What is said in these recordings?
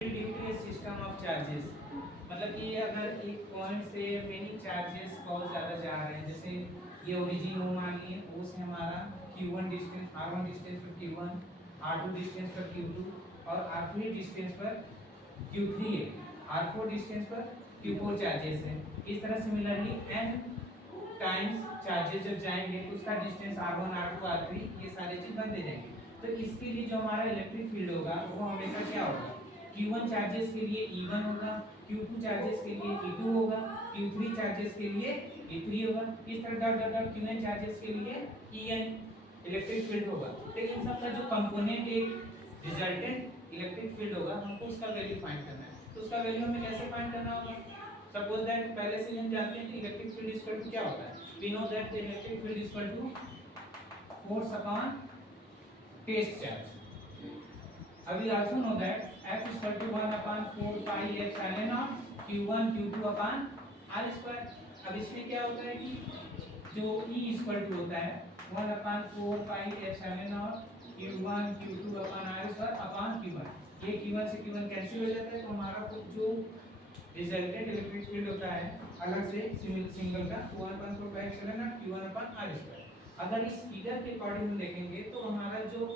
Due to a system of charges, मतलब कि अगर एक पॉइंट से मेनी चार्जेस बहुत ज़्यादा जा रहे हैं, जैसे ये ओरिजिन हो मान लिए, वो से हमारा Q1 डिस्टेंस, R1 डिस्टेंस पर Q1, R2 डिस्टेंस पर Q2 और R3 डिस्टेंस पर Q3 है, R4 डिस्टेंस पर Q4 चार्जेस है। इस तरह सिमिलरली n टाइम्स चार्जेस जब जाएंगे तो उसका डिस्टेंस R1, R2, R3 ये सारे चीज बनते जाएंगे। तो इसके लिए जो हमारा इलेक्ट्रिक फील्ड होगा वो हमेशा क्या होगा, Q1 चार्जेस के लिए E1 होगा, Q2 चार्जेस के लिए E2 होगा, Q3 चार्जेस के लिए E3 होगा। इस तरह dot dot dot Qn charges के लिए En इलेक्ट्रिक फील्ड होगा। तो इन सब का जो कंपोनेंट एक रिजल्टेंट इलेक्ट्रिक फील्ड होगा, हमको उसका वैल्यू फाइंड करना है। तो उसका वैल्यू हमें कैसे फाइंड करना होगा? सपोज दैट पहले से हम जानते हैं कि इलेक्ट्रिक फील्ड इक्वल टू क्या होता है। We know that the electric field equal to force upon test charge. We also know that F is equal to 1 upon 4 pi epsilon naught Q1 Q2 upon R square। अब इसमें क्या होता है कि जो E इक्वल टू होता है 1 upon 4 pi epsilon naught Q1 Q2 upon R square upon Q1। ये Q1 से Q1 कैंसिल हो जाता है, तो हमारा जो रिजल्टेंट इलेक्ट्रिक फील्ड होता है अलग से सिंगल का 1 upon 4 pi epsilon naught Q1 upon R square। अगर इस फिगर के अकॉर्डिंग हम देखेंगे तो हमारा जो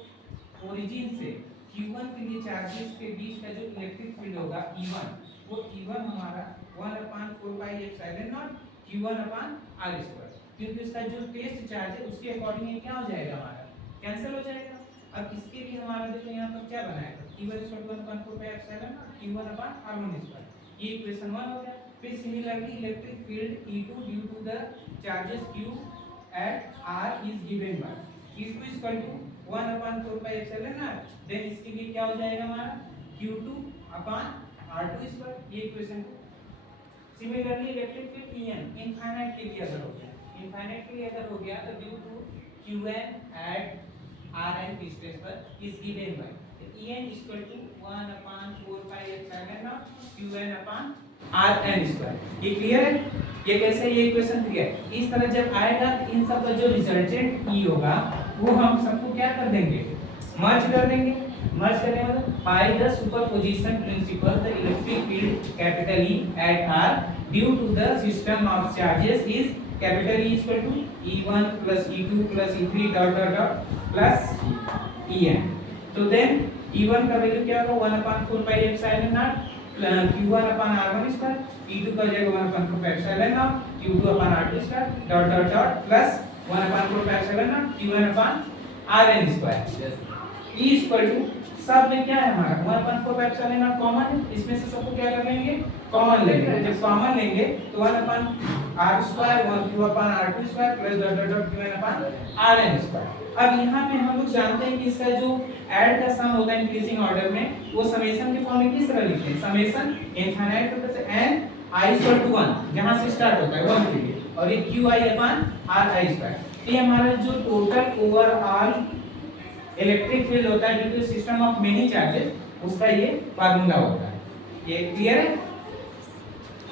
ओरिजिन से Q1 के लिए चार्जेस के बीच का जो इलेक्ट्रिक फील्ड होगा E1, वो E1 हमारा 1 upon 4 pi epsilon naught Q1 upon R square, क्योंकि उसका जो टेस्ट चार्ज है उसके अकॉर्डिंग ये क्या हो जाएगा, हमारा कैंसिल हो जाएगा। अब इसके लिए हमारा देखो यहाँ पर क्या बनाएगा, E1 is equal to 1 upon 4 pi epsilon naught Q1 upon R1 square, ये इक्वेशन 1 हो गया। फिर similarly electric field E2 due to the charges Q at R is given by E2 is equal to 1 upon 4 pi epsilon naught, then इसके लिए क्या हो जाएगा हमारा Q2 upon R2 स्क्वायर, ये equation. Similarly electric field En infinite के लिए अगर हो गया, इनफाइनाइट के लिए अगर हो गया तो due to Qn at Rn distance पर is given by En is equal to 1 upon 4 pi epsilon naught Qn upon Rn square. ये क्लियर है? ये कैसे, ये इक्वेशन क्लियर। इस तरह जब आएगा तो इन सब का जो रिजल्टेंट E होगा वो हम सबको क्या कर देंगे, मर्ज कर देंगे। मर्ज करने मतलब by the superposition principle the electric field capital E at R due to the system of charges is capital E equal to E1 plus E2 plus E3 dot dot dot plus En। तो then E1 का value क्या होगा 1 upon 4 pi epsilon naught Q1 upon R1 square, E2 का जाएगा 1 upon 4 pi epsilon naught Q2 upon R2 square dot dot dot plus 1 upon 4 pi epsilon naught Q1 upon Rn square. E equal to सब में क्या है हमारा 1 upon 4 pi epsilon naught common है, इसमें से सबको क्या कर लेंगे, कॉमन लेंगे। जब कॉमन लेंगे तो 1 upon R square 1 Q upon R2 square plus dot dot dot Q1 upon Rn square. अब यहाँ पे हम लोग जानते हैं कि इसका जो ऐड का सम होता है इंक्रीजिंग ऑर्डर में, वो समेशन के फॉर्म में किस तरह लिखते हैं, summation infinite to the n I equal to 1 जहाँ से स्टार्ट होता है 1 के लिए, और ये Qi upon Ri स्क्वायर। ये हमारा जो टोटल ओवरऑल इलेक्ट्रिक फील्ड होता है due to system of many charges, उसका ये फार्मूला होता है। ये क्लियर है?